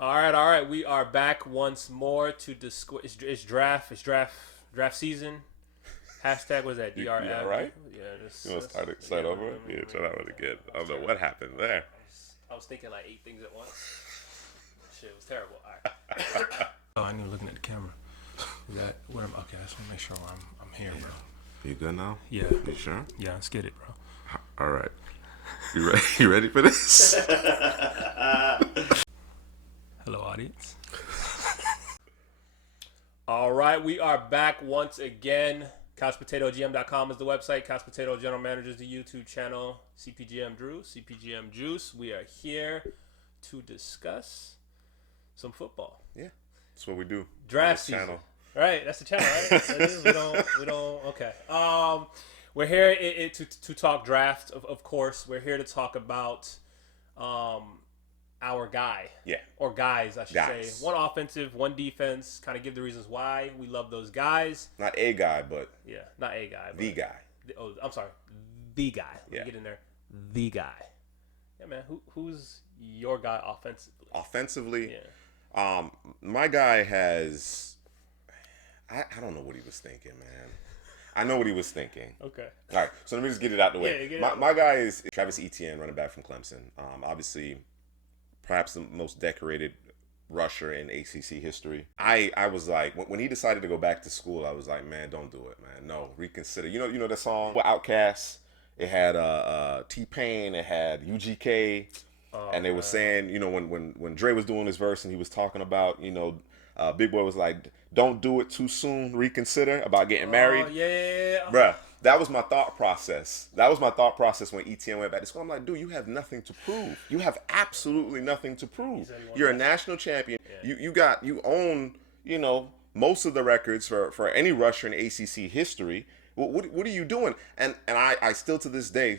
All right. We are back once more to discuss. It's draft season. Hashtag was that DRF? Yeah, right? Yeah, You want to start over? Yeah, try that one again. I don't know what happened there. I was thinking like 8 things at once. Shit, it was terrible. All right. Oh, I ain't looking at the camera. Is that what I'm? Okay, I just want to make sure I'm here, bro. You good now? Yeah. You sure? Yeah, let's get it, bro. All right. You ready? You ready for this? Hello, audience. All right, we are back once again. CouchPotatoGM.com is the website. Couch Potato General Manager is the YouTube channel. CPGM Drew, CPGM Juice. We are here to discuss some football. Yeah, that's what we do. Draft season. Channel. Right, that's the channel, right? That is, we don't. Okay. We're here to talk draft. Of course, we're here to talk about our guy. Yeah. Or guys, I should say. One offensive, one defense. Kind of give the reasons why we love those guys. Not a guy, but yeah, not a guy. The guy. I'm sorry, the guy. Let me get in there. The guy. Yeah, man. Who's your guy offensively? Offensively, yeah. My guy has. I don't know what he was thinking, man. I know what he was thinking. Okay. All right, so let me just get it out the way. Yeah, my guy is Travis Etienne, running back from Clemson. Obviously, perhaps the most decorated rusher in ACC history. I was like, when he decided to go back to school, I was like, man, don't do it, man. No, reconsider. You know the song with Outkast? It had T-Pain, it had UGK, and they were saying, when Dre was doing his verse and he was talking about, Big Boy was like, don't do it too soon, reconsider about getting married. Yeah. Bruh, that was my thought process. That was my thought process when Etienne went back to school. I'm like, dude, you have nothing to prove. You have absolutely nothing to prove. You're a national champion. Yeah. You own, most of the records for any rusher in ACC history. What are you doing? And I still to this day,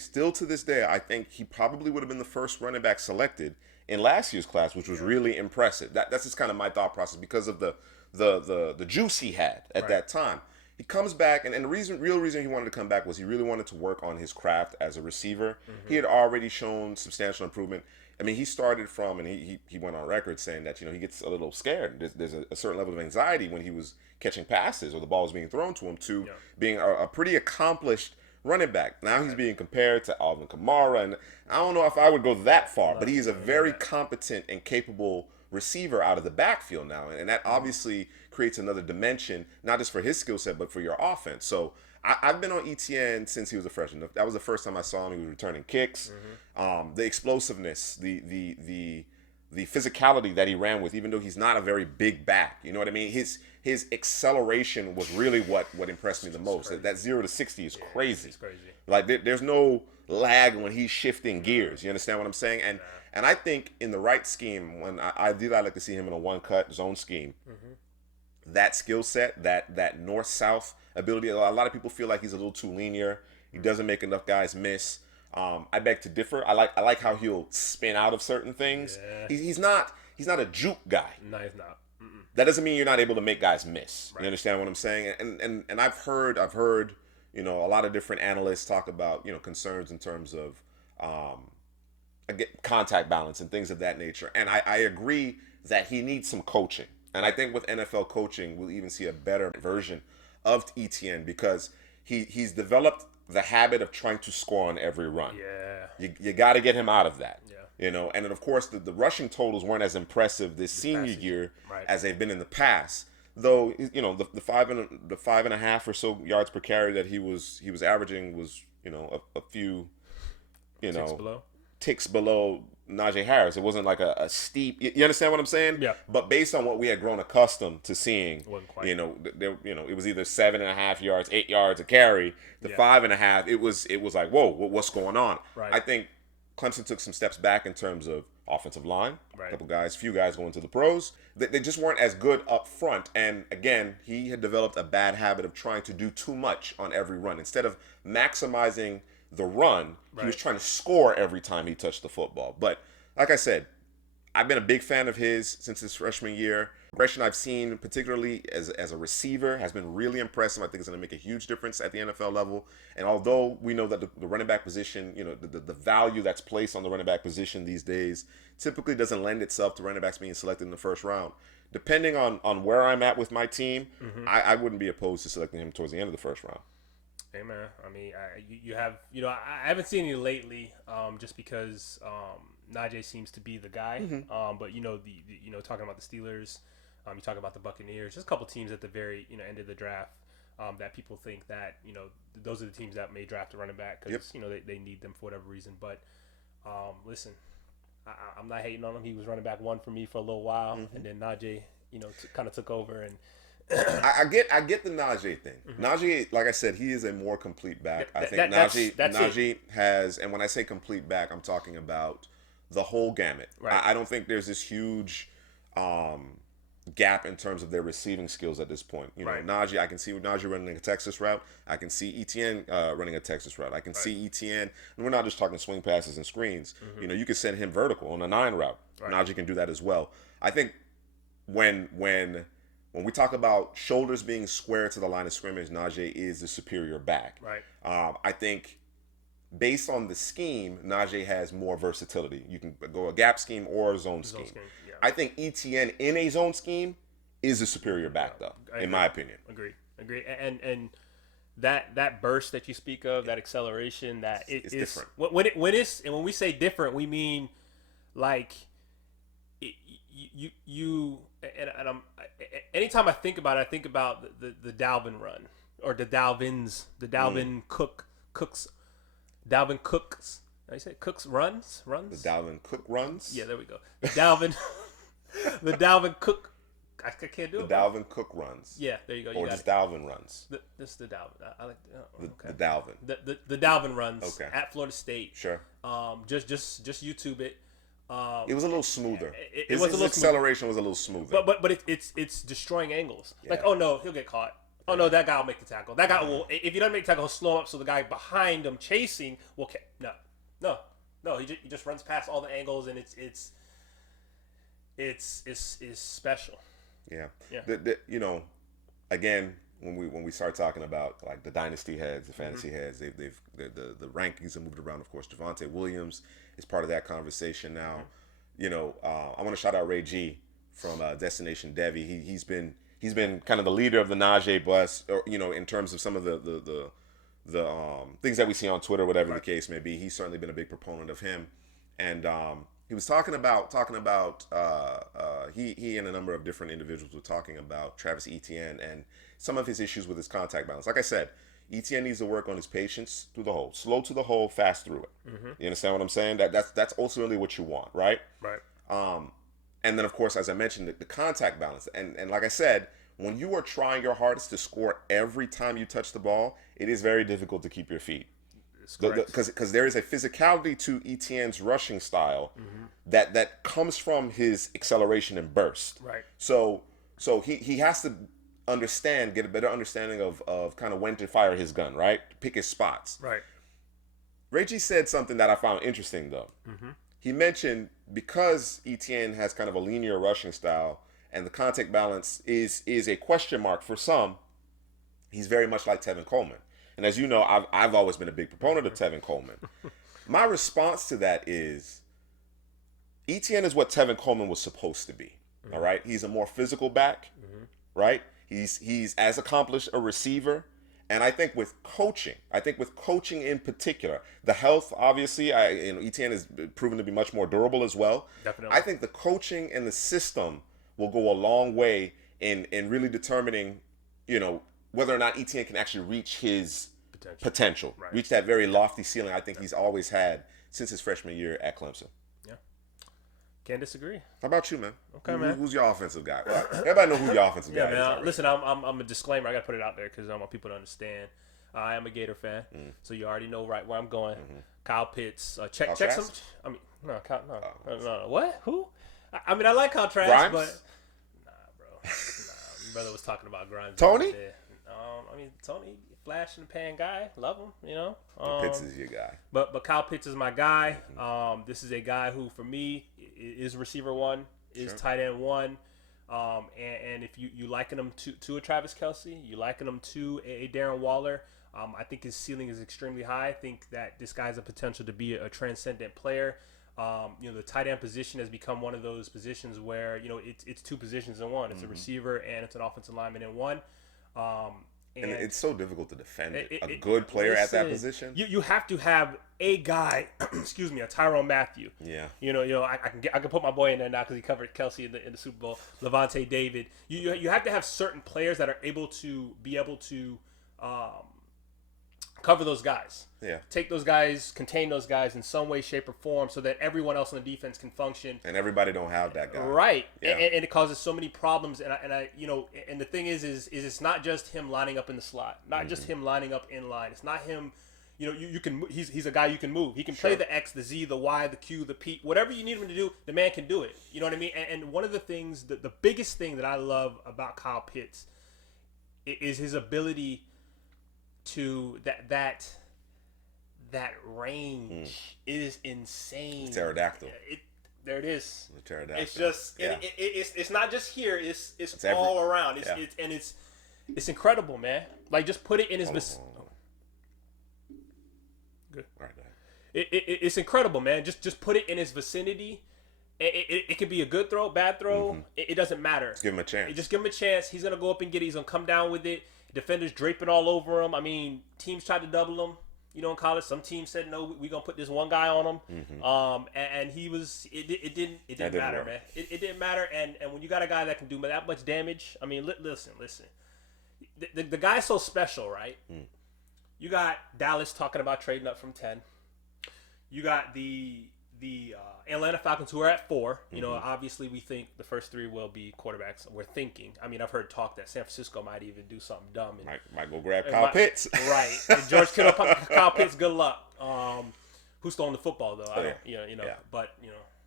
I think he probably would have been the first running back selected in last year's class, which was really impressive. That's just kind of my thought process because of the juice he had at that time. He comes back, and the real reason he wanted to come back was he really wanted to work on his craft as a receiver. Mm-hmm. He had already shown substantial improvement. I mean, he started from, and he went on record saying that, he gets a little scared. There's a certain level of anxiety when he was catching passes or the ball was being thrown to him being a pretty accomplished running back. Now he's being compared to Alvin Kamara, and I don't know if I would go that far, but he is a very competent and capable receiver out of the backfield now, and that obviously creates another dimension, not just for his skill set, but for your offense. So I've been on Etienne since he was a freshman. That was the first time I saw him. He was returning kicks, the explosiveness, the physicality that he ran with, even though he's not a very big back. You know what I mean? His acceleration was really what impressed me the most. That 0 to 60 is crazy. It's crazy. Like there's no lag when he's shifting gears. You understand what I'm saying? And I think in the right scheme, when I like to see him in a one-cut zone scheme, that skill set, that north-south ability, a lot of people feel like he's a little too linear. He doesn't make enough guys miss. I beg to differ. I like how he'll spin out of certain things. Yeah. He's not a juke guy. No, he's not. That doesn't mean you're not able to make guys miss. Right. You understand what I'm saying? And I've heard a lot of different analysts talk about concerns in terms of contact balance and things of that nature. And I agree that he needs some coaching. And I think with NFL coaching, we'll even see a better version of Etienne because he's developed the habit of trying to score on every run. Yeah. You got to get him out of that. Yeah. And then of course the rushing totals weren't as impressive this senior year as they've been in the past. Though the 5.5 or so yards per carry that he was averaging was a few ticks below Najee Harris. It wasn't like a steep. You understand what I'm saying? Yeah. But based on what we had grown accustomed to seeing, it wasn't quite. It was either 7.5 yards, 8 yards a carry. The 5.5, it was like, whoa, what's going on? Right. I think Clemson took some steps back in terms of offensive line. Right. Few guys going to the pros. They just weren't as good up front. And again, he had developed a bad habit of trying to do too much on every run. Instead of maximizing the run, he was trying to score every time he touched the football. But like I said, I've been a big fan of his since his freshman year. Progression I've seen, particularly as a receiver, has been really impressive. I think it's going to make a huge difference at the NFL level. And although we know that the running back position, the value that's placed on the running back position these days typically doesn't lend itself to running backs being selected in the first round. Depending on where I'm at with my team, I wouldn't be opposed to selecting him towards the end of the first round. Hey man, I mean, I haven't seen any lately, just because Najee seems to be the guy. But talking about the Steelers, you talk about the Buccaneers, just a couple teams at the very end of the draft that people think that those are the teams that may draft a running back because they need them for whatever reason. But listen, I'm not hating on him. He was running back one for me for a little while, and then Najee kind of took over and. I get the Najee thing. Najee, like I said, he is a more complete back. I think Najee has, and when I say complete back, I'm talking about the whole gamut. Right. I don't think there's this huge gap in terms of their receiving skills at this point. Najee, I can see Najee running a Texas route. I can see Etienne running a Texas route. I can see Etienne, and we're not just talking swing passes and screens. You can send him vertical on a 9 route. Right. Najee can do that as well. I think when we talk about shoulders being square to the line of scrimmage, Najee is the superior back. Right. I think based on the scheme, Najee has more versatility. You can go a gap scheme or a zone scheme. Yeah. I think Etienne in a zone scheme is the superior back, though, in my opinion. Agree. And that burst that you speak of, that acceleration, it's different. When we say different, we mean like anytime I think about it, I think about the Dalvin run or the Dalvin Cooks. How you say Cooks runs? The Dalvin Cook runs? Yeah, there we go. The Dalvin Cook. I can't do it. The Dalvin Cook runs. Yeah, there you go. Or just Dalvin runs. This is the Dalvin. I like the Dalvin. The Dalvin runs. Okay. At Florida State. Sure. Just YouTube it. It was a little smoother. His acceleration was a little smoother. But it's destroying angles. Yeah. Like, oh no, he'll get caught. Oh no, that guy will make the tackle. That guy will. If he doesn't make the tackle, he'll slow up so the guy behind him chasing will. No. He just runs past all the angles and it's special. Yeah. Again, when we start talking about like the dynasty heads, the fantasy heads, the rankings have moved around. Of course, Devonte Williams is part of that conversation now. I want to shout out Ray G from Destination Devi. He's been kind of the leader of the Najee bus, or, in terms of some of the things that we see on Twitter, whatever the case may be. He's certainly been a big proponent of him, and he was talking about he and a number of different individuals were talking about Travis Etienne and some of his issues with his contact balance. Like I said, Etienne needs to work on his patience through the hole, slow to the hole, fast through it. You understand what I'm saying? That's ultimately what you want, right? Right. And then of course, as I mentioned, the contact balance, and like I said, when you are trying your hardest to score every time you touch the ball, it is very difficult to keep your feet. Because there is a physicality to Etienne's rushing style that comes from his acceleration and burst. Right. So he has to get a better understanding of kind of when to fire his gun, right? Pick his spots. Right. Reggie said something that I found interesting, though. He mentioned because Etienne has kind of a linear rushing style and the contact balance is a question mark for some, he's very much like Tevin Coleman. And as you know, I've always been a big proponent of Tevin Coleman. My response to that is Etienne is what Tevin Coleman was supposed to be. All right? He's a more physical back, right? He's as accomplished a receiver. And I think with coaching in particular, the health, obviously, Etienne has proven to be much more durable as well. Definitely. I think the coaching and the system will go a long way in really determining, whether or not Etienne can actually reach his potential. Right. Reach that very lofty ceiling I think he's always had since his freshman year at Clemson. Yeah. Can't disagree. How about you, man? Okay, man. Who's your offensive guy? Well, everybody know who your offensive guy is. Man, listen, I'm a disclaimer. I got to put it out there because I want people to understand. I am a Gator fan, so you already know right where I'm going. Kyle Pitts. Check some. I mean, no. What? Who? I mean, I like Kyle Trask, Grimes? but nah, bro. My brother was talking about Grimes. Tony? I mean, Tony, flash in the pan guy. Love him, Pitts is your guy. But Kyle Pitts is my guy. This is a guy who, for me, is receiver one, is tight end one. And if you liken him to a Travis Kelce, you liken him to a Darren Waller, I think his ceiling is extremely high. I think that this guy has a potential to be a transcendent player. The tight end position has become one of those positions where, it's two positions in one. It's a receiver and it's an offensive lineman in one. And it's so difficult to defend a good player at that position. You have to have a guy, excuse me, a Tyrann Mathieu. Yeah. I can put my boy in there now because he covered Kelce in the Super Bowl. Levante David. You have to have certain players that are able to cover those guys. Yeah. Take those guys, contain those guys in some way, shape, or form, so that everyone else on the defense can function. And everybody don't have that guy. Right. Yeah. And it causes so many problems. And the thing is it's not just him lining up in the slot, not just him lining up in line. It's not him. You can. He's a guy you can move. He can play the X, the Z, the Y, the Q, the P. Whatever you need him to do, the man can do it. You know what I mean? And one of the things, the biggest thing that I love about Kyle Pitts is his ability to that range is insane. Pterodactyl. There it is. The pterodactyl. It's just it's not just here. It's all around. It's incredible, man. Like, just put it in his Good. Right. It's incredible, man. Just put it in his vicinity. It could be a good throw, bad throw. It doesn't matter. Just give him a chance. Just give him a chance. He's gonna go up and get it. He's gonna come down with it. Defenders draping all over him. I mean, teams tried to double him. In college, some teams said no. We're gonna put this one guy on him. And he was. It didn't matter, man. It didn't matter. And when you got a guy that can do that much damage, I mean, listen. The guy's so special, right? You got Dallas talking about trading up from 10. You got the Atlanta Falcons, who are at 4. Obviously we think the first 3 will be quarterbacks. We're thinking. I mean, I've heard talk that San Francisco might even do something dumb. And might go grab Kyle Pitts. Right. And George Kittle, Kyle Pitts, good luck. Who's throwing the football, though? I don't, but,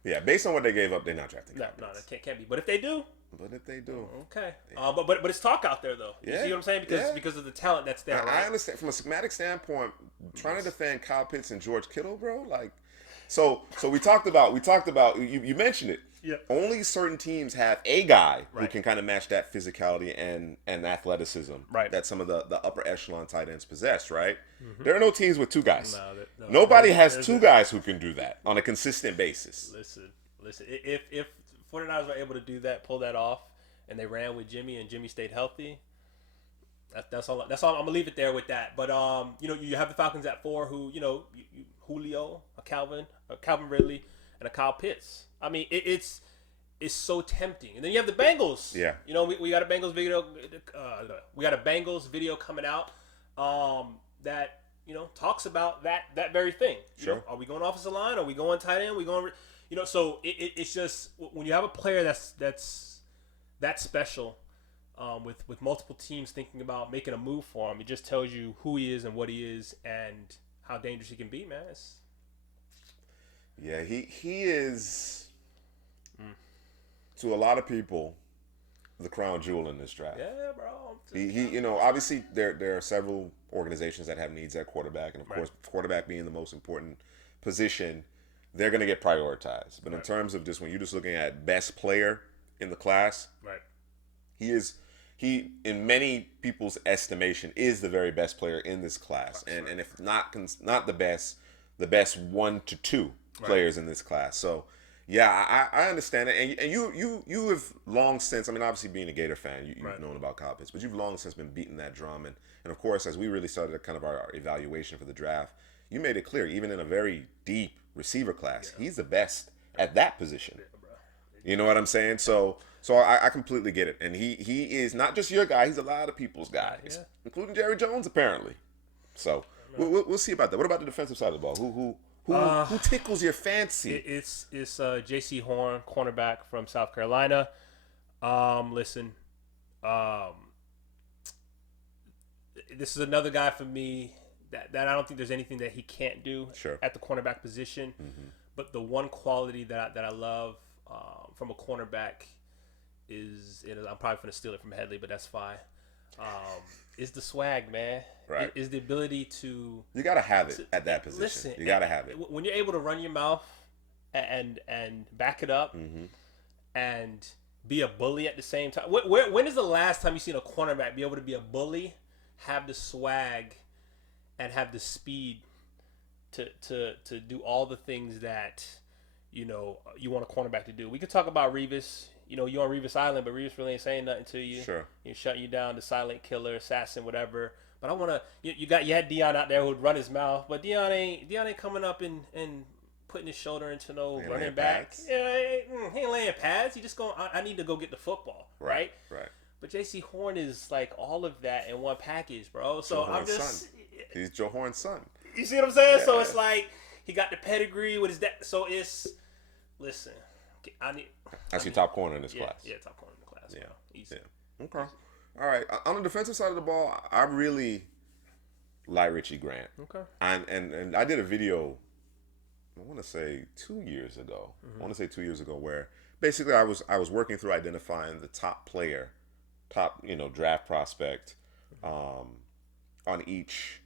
Yeah, based on what they gave up, they're not drafting. No, that can't be. But if they do. Okay. Yeah. But it's talk out there, though. You see what I'm saying? Because of the talent that's there, right? I understand. From a schematic standpoint, trying to defend Kyle Pitts and George Kittle, bro, like... So we talked about you mentioned it. Yeah. Only certain teams have a guy who can kind of match that physicality and athleticism that some of the upper echelon tight ends possess, right? There are no teams with 2 guys. Nobody has 2 guys who can do that on a consistent basis. Listen. If 49ers were able to do that, pull that off, and they ran with Jimmy and Jimmy stayed healthy, that's all. I'm gonna leave it there with that. But you have the Falcons at 4, who Julio, a Calvin Ridley, and a Kyle Pitts. I mean, it's so tempting. And then you have the Bengals. Yeah. We got a Bengals video. We got a Bengals video coming out that talks about that very thing. Sure. Are we going offensive line? Are we going tight end? Are we going? So it's just when you have a player that's that special. With multiple teams thinking about making a move for him, it just tells you who he is and what he is and how dangerous he can be, man. Yeah, he is to a lot of people the crown jewel in this draft. Yeah, bro. He obviously there are several organizations that have needs at quarterback, and of course, quarterback being the most important position, they're going to get prioritized. But in terms of just when you're just looking at best player in the class, he in many people's estimation is the very best player in this class, and if not the best 1 to 2 players in this class. So yeah, I understand it, and you have long since, I mean, obviously being a Gator fan, you've known about Kyle Pitts, but you've long since been beating that drum, and of course, as we really started kind of our evaluation for the draft, you made it clear, even in a very deep receiver class, he's the best at that position. You know what I'm saying? So I completely get it. And he is not just your guy. He's a lot of people's guy, including Jerry Jones, apparently. So we'll see about that. What about the defensive side of the ball? Who tickles your fancy? It's Jaycee Horn, cornerback from South Carolina. Listen, this is another guy for me that I don't think there's anything that he can't do at the cornerback position. But the one quality that I love from a cornerback is I'm probably going to steal it from Headley, but that's fine. Is the swag, man. Right. Is the ability to... You got to have it at that position. Listen, you got to have it. When you're able to run your mouth and back it up and be a bully at the same time? When is the last time you seen a cornerback be able to be a bully, have the swag, and have the speed to do all the things that you want a cornerback to do? We could talk about Revis. You're on Revis Island, but Revis really ain't saying nothing to you. Sure. He's shutting you down, the silent killer, assassin, whatever. But I want to. You had Deion out there who would run his mouth, but Deion ain't coming up and putting his shoulder into no running back. Yeah, he ain't laying pads. He just going. I need to go get the football. Right. But Jaycee Horn is like all of that in one package, bro. So I'm just. He's Joe Horn's son. You see what I'm saying? Yeah. So it's like he got the pedigree with his dad. So it's listen. That's your top corner in this class. Yeah, top corner in the class. Yeah. Easy. Yeah. Okay. All right. On the defensive side of the ball, I really like Richie Grant. Okay. And I did a video, I want to say 2 years ago. Where basically I was working through identifying the top player, draft prospect, on each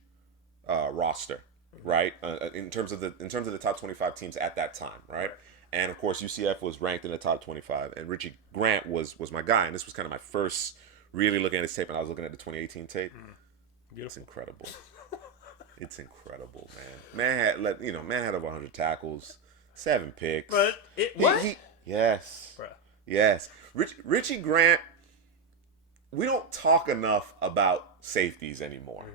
roster, right? In terms of the top 25 teams at that time, right? And of course, UCF was ranked in the top 25, and Richie Grant was my guy, and this was kind of my first really looking at his tape, and I was looking at the 2018 tape. It's incredible. It's incredible, man. Man had over 100 tackles, 7 picks. But yes, Bruh. Yes. Richie Grant. We don't talk enough about safeties anymore.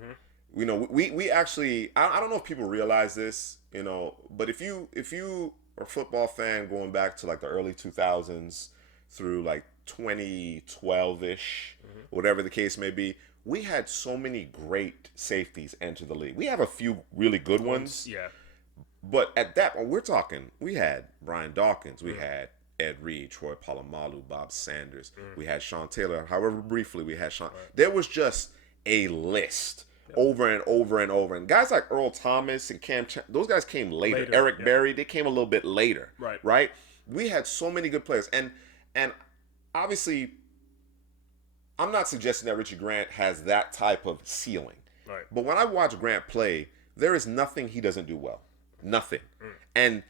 We actually. I don't know if people realize this, but if you are a football fan going back to like the early 2000s through like 2012-ish, whatever the case may be, we had so many great safeties enter the league. We have a few really good ones. Yeah. But at that point, we're talking, we had Brian Dawkins, we had Ed Reed, Troy Polamalu, Bob Sanders, we had Sean Taylor. However briefly we had Sean. There was just a list over and over and over. And guys like Earl Thomas and those guys came later. Eric Berry, they came a little bit later. Right? We had so many good players. And obviously, I'm not suggesting that Richie Grant has that type of ceiling. Right. But when I watch Grant play, there is nothing he doesn't do well. Nothing. And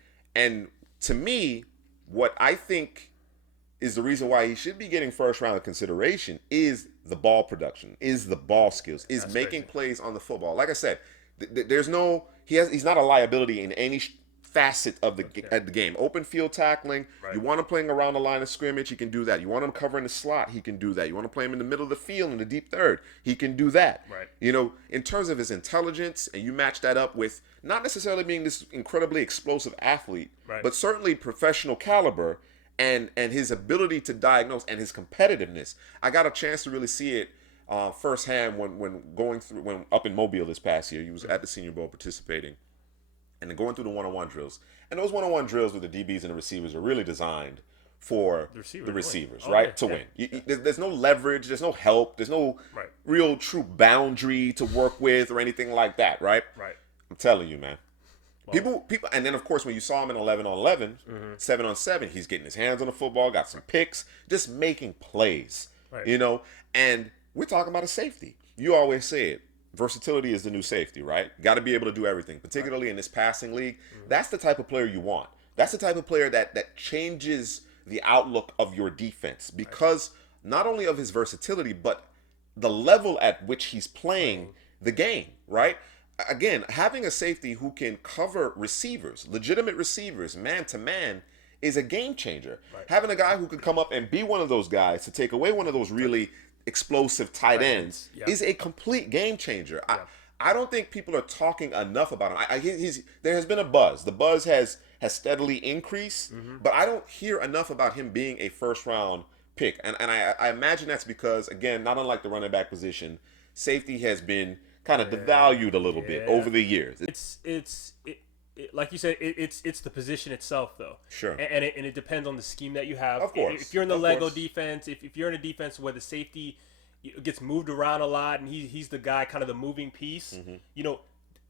to me, what I think is the reason why he should be getting first round consideration is the ball production, is the ball skills, is That's making crazy. plays on the football. Like I said, he's not a liability in any facet of the game. Open field tackling, you want him playing around the line of scrimmage, he can do that. You want him covering the slot, he can do that. You want to play him in the middle of the field in the deep third, he can do that. Right. In terms of his intelligence, and you match that up with not necessarily being this incredibly explosive athlete, but certainly professional caliber, and his ability to diagnose and his competitiveness. I got a chance to really see it firsthand when up in Mobile this past year. He was at the Senior Bowl participating. And then going through the one-on-one drills. And those one-on-one drills with the DBs and the receivers are really designed for the receivers, right? To win. There's no leverage. There's no help. There's no real true boundary to work with or anything like that, right? Right. I'm telling you, man. People, and then of course when you saw him in 11-on-11, 7-on-7, he's getting his hands on the football, got some picks, just making plays, And we're talking about a safety. You always say it. Versatility is the new safety, right? Got to be able to do everything, particularly in this passing league. That's the type of player you want. That's the type of player that changes the outlook of your defense because not only of his versatility, but the level at which he's playing the game, right? Again, having a safety who can cover receivers, legitimate receivers, man-to-man, is a game changer. Having a guy who can come up and be one of those guys to take away one of those really explosive tight ends is a complete game changer. I don't think people are talking enough about him. There has been a buzz. The buzz has steadily increased, but I don't hear enough about him being a first-round pick. And I imagine that's because, again, not unlike the running back position, safety has been kind of devalued a little bit over the years. It's like you said, it's the position itself, though. Sure. And it depends on the scheme that you have. Of course. If you're in the Lego defense, if you're in a defense where the safety gets moved around a lot and he's the guy, kind of the moving piece,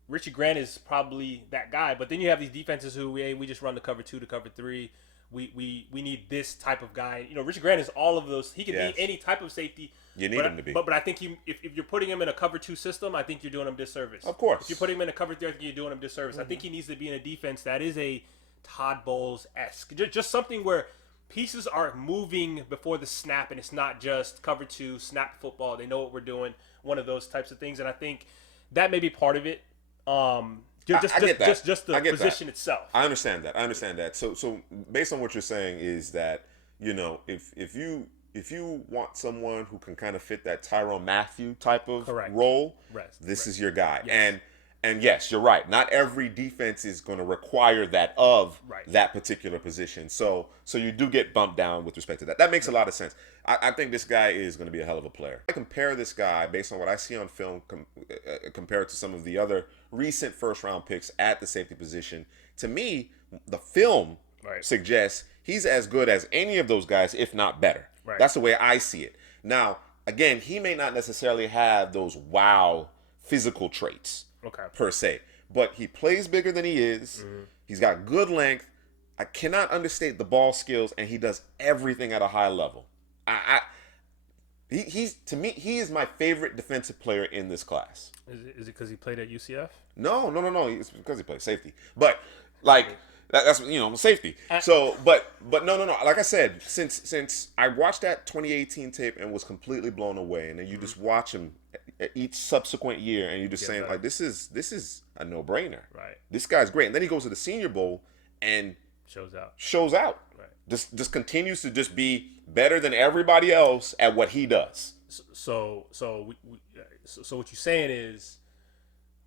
Richie Grant is probably that guy. But then you have these defenses who we just run the cover 2 to cover 3. We need this type of guy. Richie Grant is all of those. He can be any type of safety. You need him to be. But I think if you're putting him in a cover 2 system, I think you're doing him disservice. Of course. If you're putting him in a cover 3, I think you're doing him disservice. I think he needs to be in a defense that is a Todd Bowles-esque. Just something where pieces are moving before the snap, and it's not just cover two, snap football. They know what we're doing. One of those types of things, and I think that may be part of it. I get that. Just the position itself. I understand that. So based on what you're saying is that, you know, if you want someone who can kind of fit that Tyrann Mathieu type of role, this is your guy. Yes. And yes, you're right. Not every defense is going to require that of that particular position. So you do get bumped down with respect to that. That makes a lot of sense. I think this guy is going to be a hell of a player. I compare this guy based on what I see on film compared to some of the other recent first-round picks at the safety position. To me, the film suggests he's as good as any of those guys, if not better. Right. That's the way I see it. Now, again, he may not necessarily have those wow physical traits per se, but he plays bigger than he is. Mm-hmm. He's got good length. I cannot understate the ball skills, and he does everything at a high level. He's to me, he is my favorite defensive player in this class. Is it because he played at UCF? No. It's because he played safety. But like that's safety. So but no. Like I said, since I watched that 2018 tape and was completely blown away, and then you just watch him each subsequent year, and you're just saying like this is a no-brainer. Right. This guy's great, and then he goes to the Senior Bowl and shows out. Right. Just continues to just be better than everybody else at what he does. So what you're saying is,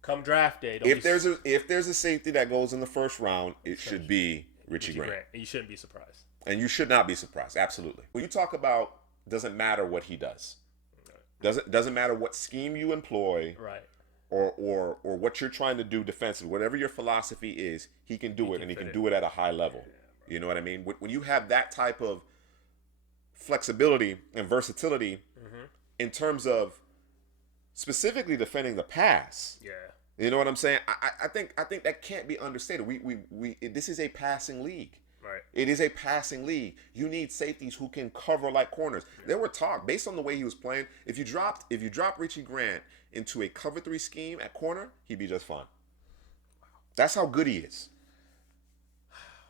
come draft day, if there's a safety that goes in the first round, it should be Richie Grant. And you shouldn't be surprised. And you should not be surprised. Absolutely. When you talk about doesn't matter what he does, doesn't matter what scheme you employ, or what you're trying to do defensively, whatever your philosophy is, he can do it, and he can do it at a high level. You know what I mean? When you have that type of flexibility and versatility in terms of specifically defending the pass. Yeah. You know what I'm saying? I think that can't be understated. This is a passing league. Right. It is a passing league. You need safeties who can cover like corners. Yeah. There were talk based on the way he was playing. If you drop Richie Grant into a cover 3 scheme at corner, he'd be just fine. Wow. That's how good he is.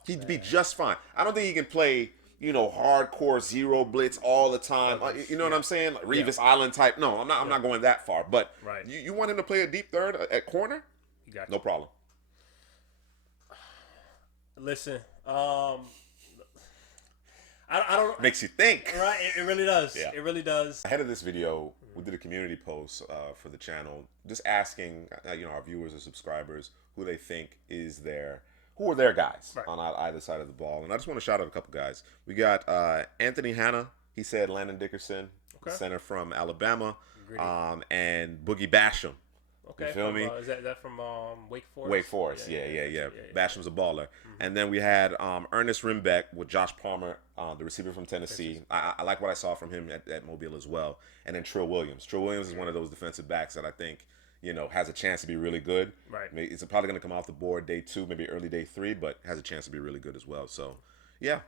He'd be just fine. I don't think he can play, hardcore zero blitz all the time. You know what I'm saying? Like Revis Island type. No, I'm not going that far. But you want him to play a deep third at corner? No problem. Listen, I don't. Makes you think. Right? It really does. Yeah. It really does. Ahead of this video, we did a community post for the channel, just asking our viewers and subscribers who they think who are their guys on either side of the ball. And I just want to shout out a couple guys. We got Anthony Hanna. He said Landon Dickerson, center from Alabama, and Boogie Basham. Okay. You feel me? Is that from Wake Forest? Wake Forest, yeah. Basham's a baller. Mm-hmm. And then we had Ernest Rimbeck with Josh Palmer, the receiver from Tennessee. I like what I saw from him at Mobile as well. And then Trill Williams. Trill Williams is one of those defensive backs that I think has a chance to be really good. Right. It's probably going to come off the board day 2, maybe early day 3, but has a chance to be really good as well. So, yeah.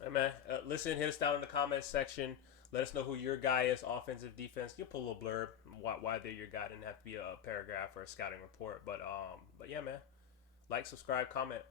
Hey, man. Listen, hit us down in the comments section. Let us know who your guy is, offensive, defense. You'll put a little blurb why they're your guy. Didn't have to be a paragraph or a scouting report. But yeah, man. Like, subscribe, comment.